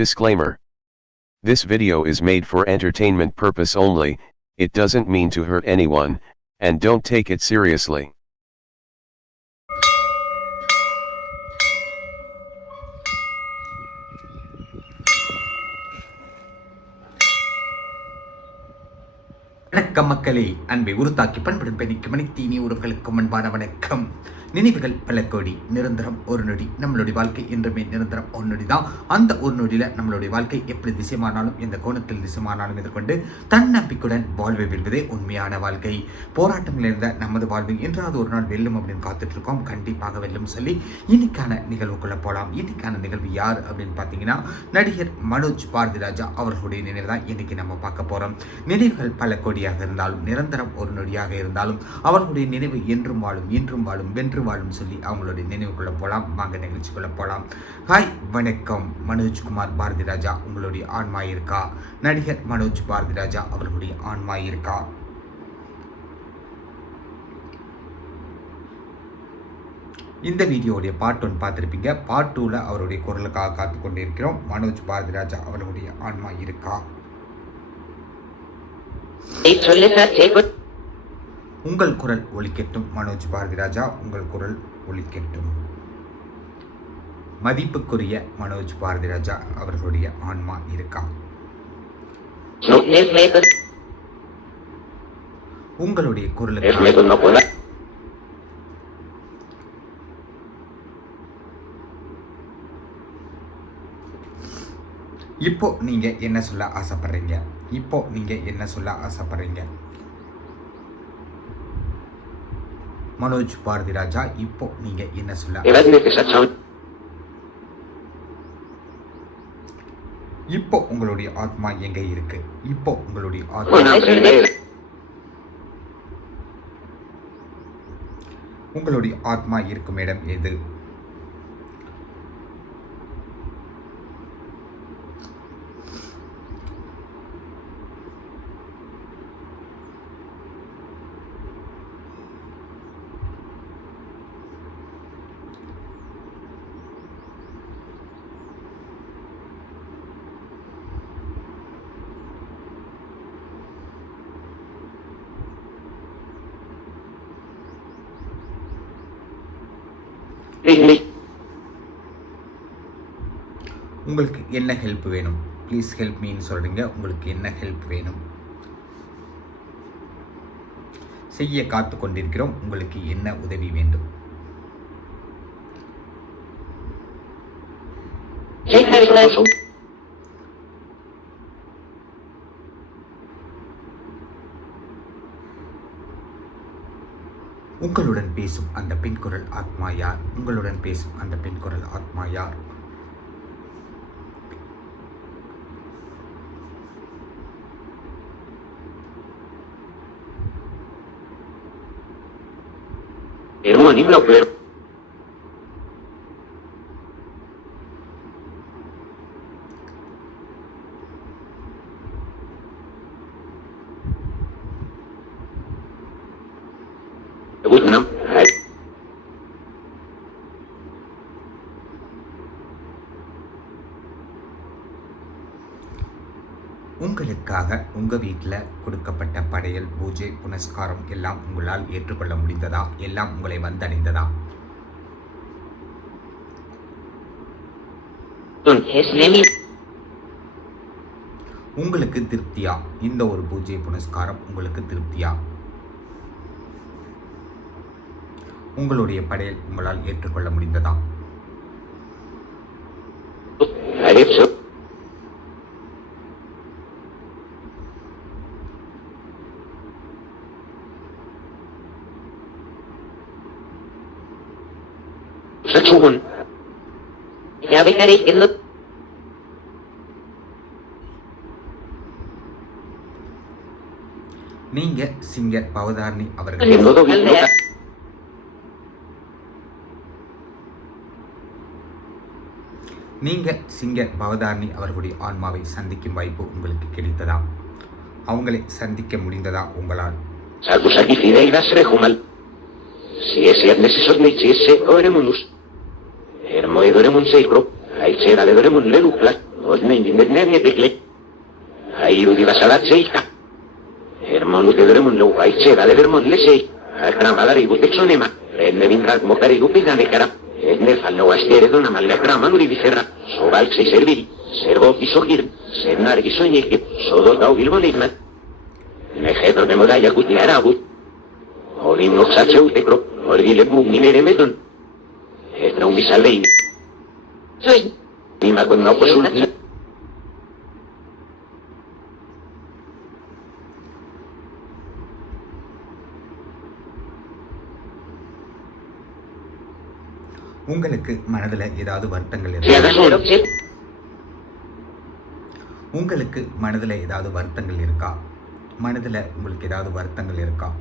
Disclaimer. This video is made for entertainment purpose only, it doesn't mean to hurt anyone, and don't take it seriously. வணக்கம் மக்களே அன்பை உருத்தாக்கி பண்படும் பெண்ணிக்கு மணித்தீனி உறவுகளுக்கும் அன்பான வணக்கம் நினைவுகள் பல கோடி நிரந்தரம் ஒரு நொடி. நம்மளுடைய வாழ்க்கை என்றுமே நிரந்தரம் ஒரு நொடி தான் அந்த ஒரு நொடியில் நம்மளுடைய வாழ்க்கை எப்படி திசைமானாலும் எந்த கோணத்தில் திசைமானாலும் எதிர்கொண்டு தன்னம்பிக்கையுடன் வாழ்வை வெல்வதே உண்மையான வாழ்க்கை. போராட்டங்கள் இருந்த நமது வாழ்வு என்றாவது ஒரு நாள் வெல்லும் அப்படின்னு காத்துட்டு இருக்கோம் கண்டிப்பாக வெல்லும் சொல்லி இன்னைக்கான நிகழ்வுக்குள்ள போகலாம் இன்னைக்கான நிகழ்வு யார் அப்படின்னு பார்த்தீங்கன்னா நடிகர் மனோஜ் பாரதிராஜா அவர்களுடைய நினைவு தான் இன்னைக்கு நம்ம பார்க்க போகிறோம் நினைவுகள் பல கோடியாக இருந்தாலும் நிரந்தரம் ஒரு நொடியாக இருந்தாலும் அவர்களுடைய நினைவு என்றும் வாழும் இன்றும் வாழும் வென்று வாழும் சொல்லி அவங்களுடைய நினைவுக்குள்ள போகலாம் வாங்க நிகழ்ச்சிக்குள்ள போகலாம் ஹாய் வணக்கம். மனோஜ்குமார் பாரதி ராஜா உங்களுடைய ஆன்மா இருக்கா நடிகர் மனோஜ் பாரதி ராஜா அவர்களுடைய ஆன்மா இருக்கா இந்த வீடியோவுடைய பார்ட் ஒன் பார்த்துருப்பீங்க. பார்ட் டூவில் அவருடைய குரலுக்காக காத்து கொண்டிருக்கிறோம். மனோஜ் பாரதி ராஜா அவர்களுடைய ஆன்மா இருக்கா உங்கள் குரல் ஒழிக்கட்டும் மனோஜ் பாரதி ராஜா உங்கள் குரல் ஒழிக்கட்டும் மதிப்புக்குரிய மனோஜ் பாரதி ராஜா அவர்களுடைய ஆன்மா இருக்கா? உங்களுடைய குரலுக்கு இப்போ நீங்க என்ன சொல்ல ஆசைப்படுறீங்க? இப்போ நீங்க என்ன சொல்ல ஆசைப்படுறீங்க? மனோஜ் பாரதி ராஜா இப்போ நீங்க என்ன சொல்ல இப்போ உங்களுடைய ஆத்மா எங்க இருக்கு? இப்போ உங்களுடைய ஆத்மா உங்களுடைய ஆத்மா இருக்கும் இடம் எது? உங்களுக்கு என்ன ஹெல்ப் வேணும்? ப்ளீஸ் ஹெல்ப் மீன்னு சொல்கிறீங்க உங்களுக்கு என்ன ஹெல்ப் வேணும்? செய்ய காத்து கொண்டிருக்கிறோம். உங்களுக்கு என்ன உதவி வேண்டும்? உங்களுடன் பேசும் அந்த பெண் குரல் ஆத்மா யார்? உங்களுடன் பேசும் அந்த பெண் குரல் ஆத்மா யார்? Hermanito, pero... உங்களுக்காக உங்கள் வீட்டில் கொடுக்கப்பட்ட படையல் பூஜை புனஸ்காரம் எல்லாம் உங்களால் ஏற்றுக்கொள்ள முடிந்ததா? எல்லாம் உங்களை வந்தடைந்ததா? உங்களுக்கு திருப்தியா? இந்த ஒரு பூஜை புனஸ்காரம் உங்களுக்கு திருப்தியா? உங்களுடைய படையல் உங்களால் ஏற்றுக்கொள்ள முடிந்ததா? Satshugun. யாவைக்கரை என்ன நீங்க சிங்கர் பவதாரணி அவர்கள் நீங்க சிங்கர் பவதாரணி அவர்களுடைய ஆன்மாவை சந்திக்கும் வாய்ப்பு உங்களுக்கு கிடைத்ததா அவங்களை சந்திக்க முடிந்ததா உங்களால் Salvus agifideidas rejumal. Si ese adnesesos nichise oremunus. Hermoidoremun seikro. Er moet door hem ontzegro. Hij zei dat door hem een leuk plat. Wat de nevige tegle. Hij wil die wasalat zeika. Er moet nu door hem een leuk. Hij zei dat door hem een lezee. Hij kan wel erig exonema. Er neemt de kara. Er neemt al nou astere dan een malle kram aan u die zerra. Zo wel ik servir. Zerbo op die zogir. Zernaar ik zo nekje. Zo dood gauw wilbo neemt. Nejedo de moda ya kutiara gut. Olin no xacheu tecro. Mere meton. Kutiara agut. Olim no sache utekro. Orgile mugni mere medon. Etra un misalein. Soy. Nima con una. உங்களுக்கு மனதில் ஏதாவது வருத்தங்கள் இருக்கா உங்களுக்கு மனதில் ஏதாவது வருத்தங்கள் இருக்கா மனதில் உங்களுக்கு ஏதாவது வருத்தங்கள் இருக்கா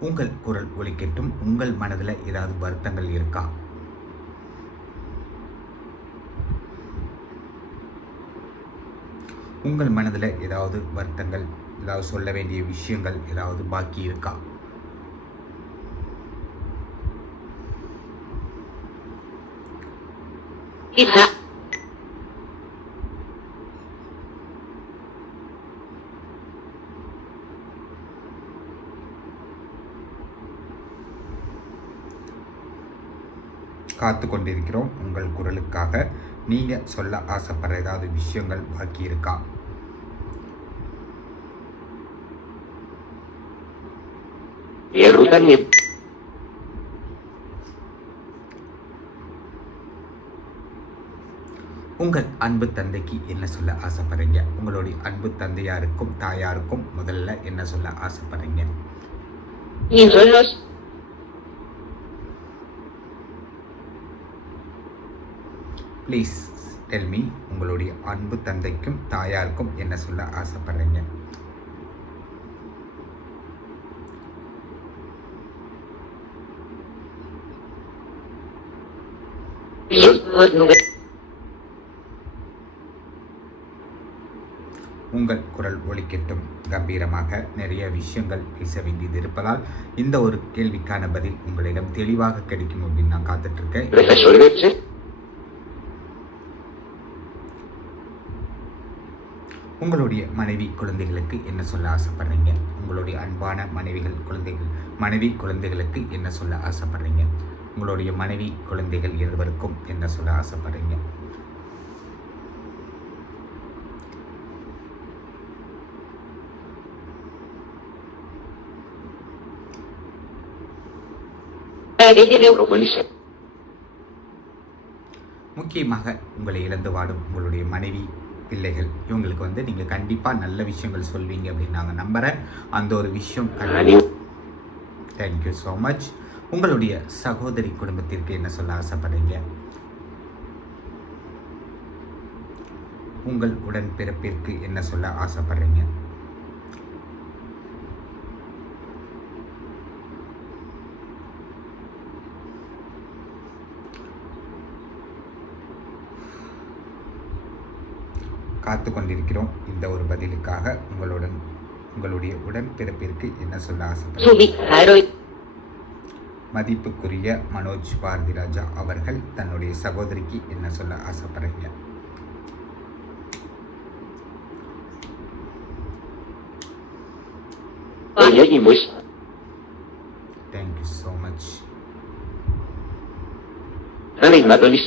உங்கள் குரல் ஒலிக்கட்டும் உங்கள் மனதில் ஏதாவது வருத்தங்கள் இருக்கா? உங்கள் மனதில் ஏதாவது வருத்தங்கள் ஏதாவது சொல்ல வேண்டிய விஷயங்கள் ஏதாவது பாக்கி இருக்கா? Quizá. காத்து கொண்டிருக்கிறோம் உங்கள் குரலுக்காக நீங்கள் சொல்ல ஆசைப்படுற ஏதாவது விஷயங்கள் பாக்கி இருக்கா. உங்கள் அன்பு தந்தைக்கு என்ன சொல்ல ஆசைப்படுறீங்க? உங்களுடைய அன்பு தந்தையாருக்கும் தாயாருக்கும் முதல்ல என்ன சொல்ல ஆசைப்படுறீங்க? ப்ளீஸ் டெல் மீ உங்களுடைய அன்பு தந்தைக்கும் தாயாருக்கும் என்ன சொல்ல ஆசைப்படுறீங்க? உங்கள் குரல் ஒலிக்கட்டும். கம்பீரமாக நிறைய விஷயங்கள் பேச வேண்டியது இருப்பதால் இந்த ஒரு கேள்விக்கான பதில் உங்களிடம் தெளிவாக கிடைக்கும் அப்படின்னு நான் காத்துட்டு உங்களுடைய மனைவி குழந்தைகளுக்கு என்ன சொல்ல ஆசைப்படுறீங்க? உங்களுடைய அன்பான மனைவிகள் குழந்தைகள் மனைவி குழந்தைகளுக்கு என்ன சொல்ல ஆசைப்படுறீங்க? உங்களுடைய மனைவி குழந்தைகள் இருவருக்கும் என்ன சொல்ல ஆசைப்படுறீங்க? முக்கியமாக உங்களை இழந்து வாடும் உங்களுடைய மனைவி பிள்ளைகள். இவங்களுக்கு வந்து நீங்கள் கண்டிப்பாக நல்ல விஷயங்கள் சொல்வீங்க அப்படின்னு நாங்கள் நம்புகிறேன் அந்த ஒரு விஷயம். தேங்க்யூ ஸோ மச் உங்களுடைய சகோதரி குடும்பத்திற்கு என்ன சொல்ல ஆசைப்படுறீங்க? உங்கள் உடன்பிறப்பிற்கு என்ன சொல்ல ஆசைப்படுறீங்க? காத்து கொண்டிருக்கிறோம் இந்த ஒரு பதிலுக்காக உங்களுடன் உங்களுடைய உடன்பிறப்பிற்கு என்ன சொல்ல. Aroy. மதிப்புக்குரிய மனோஜ் பாரதிராஜா அவர்கள் தன்னுடைய சகோதரிக்கு என்ன சொல்ல ஆசைப்படுறீங்க. Thank you so much Amin Matonis.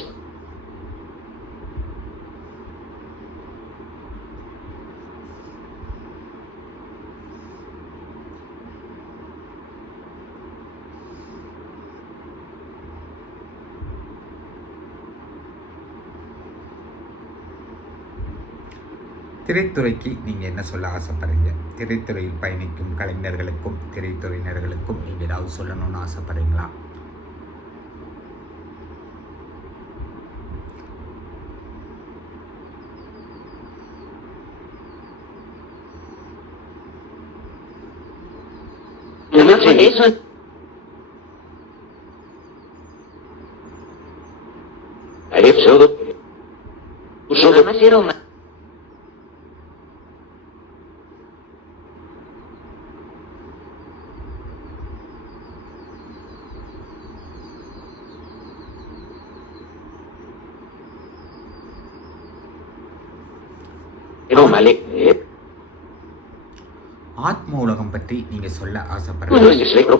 திரைத்துறைக்கு நீங்கள் என்ன சொல்ல ஆசைப்படுறீங்க? திரைத்துறையில் பயணிக்கும் கலைஞர்களுக்கும் திரைத்துறையினர்களுக்கும் நீங்கள் ஏதாவது சொல்லணும்னு ஆசைப்படுறீங்களா? No me hace ஆத்ம உலகம் பற்றி நீங்க சொல்ல ஆசைப்படுறீங்க.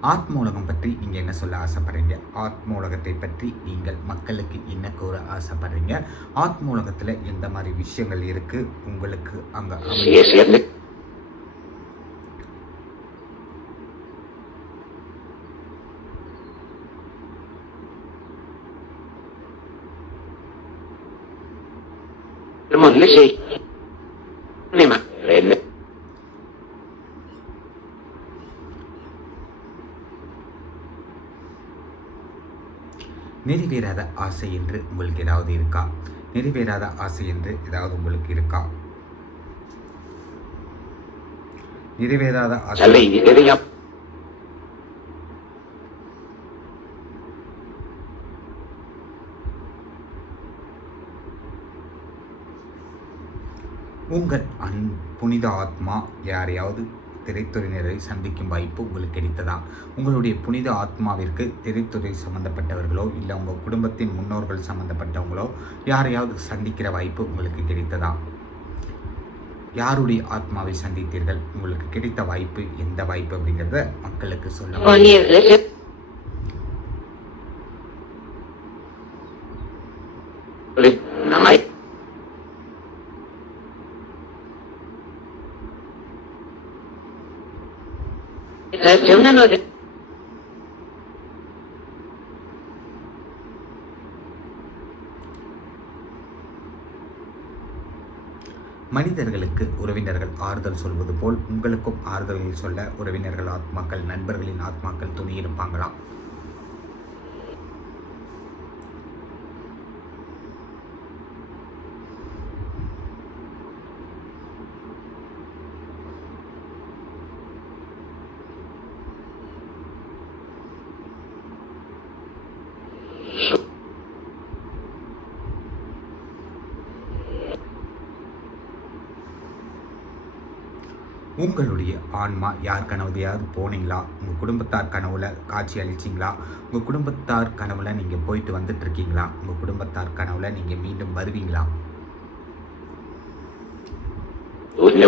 ஆத்ம உலகம் பற்றி நீங்க என்ன சொல்ல ஆசைப்படுறீங்க? ஆத்ம உலகத்தை பற்றி நீங்கள் மக்களுக்கு என்ன கூற ஆசைப்படுறீங்க? ஆத்ம உலகத்துல எந்த மாதிரி விஷயங்கள் இருக்கு? உங்களுக்கு அங்க Non le sei. Ne ma. Renne. நிறைவேறாத ஆசை என்று உங்களுக்கு ஏதாவது இருக்கா நிறைவேறாத ஆசை என்று ஏதாவது உங்களுக்கு இருக்கா நிறைவேறாத ஆசை உங்கள் அன் புனித ஆத்மா யாரையாவது திரைத்துறையினரை சந்திக்கும் வாய்ப்பு உங்களுக்கு கிடைத்ததா? உங்களுடைய புனித ஆத்மாவிற்கு திரைத்துறை சம்பந்தப்பட்டவர்களோ இல்லை உங்கள் குடும்பத்தின் முன்னோர்கள் சம்பந்தப்பட்டவங்களோ யாரையாவது சந்திக்கிற வாய்ப்பு உங்களுக்கு கிடைத்ததா? யாருடைய ஆத்மாவை சந்தித்தீர்கள்? உங்களுக்கு கிடைத்த வாய்ப்பு எந்த வாய்ப்பு அப்படிங்கிறத மக்களுக்கு சொல்ல மனிதர்களுக்கு உறவினர்கள் ஆறுதல் சொல்வது போல் உங்களுக்கும் ஆறுதல்கள் சொல்ல உறவினர்கள் ஆத்மாக்கள் நண்பர்களின் ஆத்மாக்கள் துணியிருப்பாங்களா உங்களுடைய ஆன்மா யார் கனவுலையாவது போனீங்களா? உங்கள் குடும்பத்தார் கனவுல காட்சி அளிச்சிங்களா? உங்கள் குடும்பத்தார் கனவுல நீங்கள் போயிட்டு வந்துட்டு இருக்கீங்களா உங்கள் குடும்பத்தார் கனவுல நீங்கள் மீண்டும் வருவீங்களா? Udne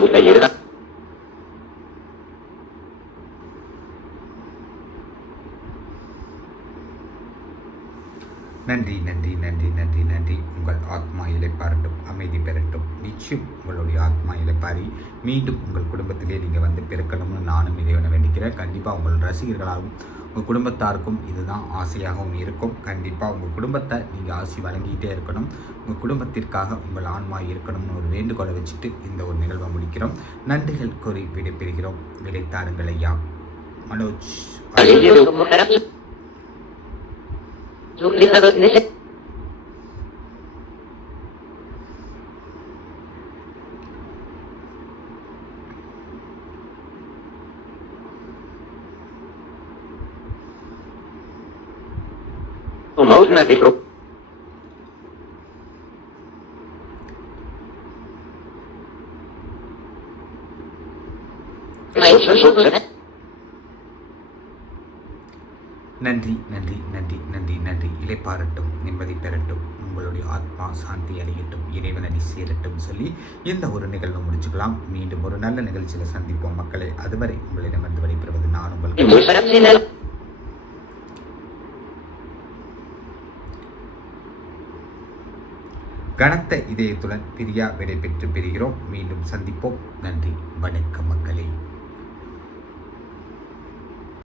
uhannes. Sai நன்றி நன்றி நன்றி நன்றி நன்றி உங்கள் ஆத்மா இலைப்பாரட்டும் அமைதி பெற நிச்சயம் உங்களுடைய ஆத்மா இழப்பாரி மீண்டும் உங்கள் குடும்பத்திலே நீங்கள் வந்து பிறக்கணும்னு நானும் இறைவனை வேண்டிக்கிறேன். கண்டிப்பாக உங்கள் ரசிகர்களாகவும் உங்கள் குடும்பத்தாருக்கும் இதுதான் ஆசையாகவும் இருக்கும். கண்டிப்பாக உங்கள் குடும்பத்தை நீங்கள் ஆசி வழங்கிட்டே இருக்கணும். உங்கள் குடும்பத்திற்காக உங்கள் ஆன்மா இருக்கணும்னு ஒரு வேண்டுகோளை வச்சுட்டு இந்த ஒரு நிகழ்வை முடிக்கிறோம். நன்றிகள் கூறி விடைபெறுகிறோம். விடைத்தாருங்கள் ஐயா. மனோஜ். Tylko. Mas, நன்றி நன்றி நன்றி நன்றி நன்றி. இலைப்பாரட்டும் நிம்மதி பெறட்டும் உங்களுடைய ஆத்மா சாந்தி அடையட்டும் இறைவனடி சேரட்டும் சொல்லி இந்த ஒரு நிகழ்வை முடிச்சுக்கலாம். மீண்டும் ஒரு நல்ல நிகழ்ச்சியில் சந்திப்போம் மக்களே. அதுவரை உங்களிடமிருந்து விடைபெறுவது நான் உங்களுக்கு கனத்த இதயத்துடன் பிரியா விடைபெற்று பெறுகிறோம். மீண்டும் சந்திப்போம். நன்றி. வணக்கம் மக்களே.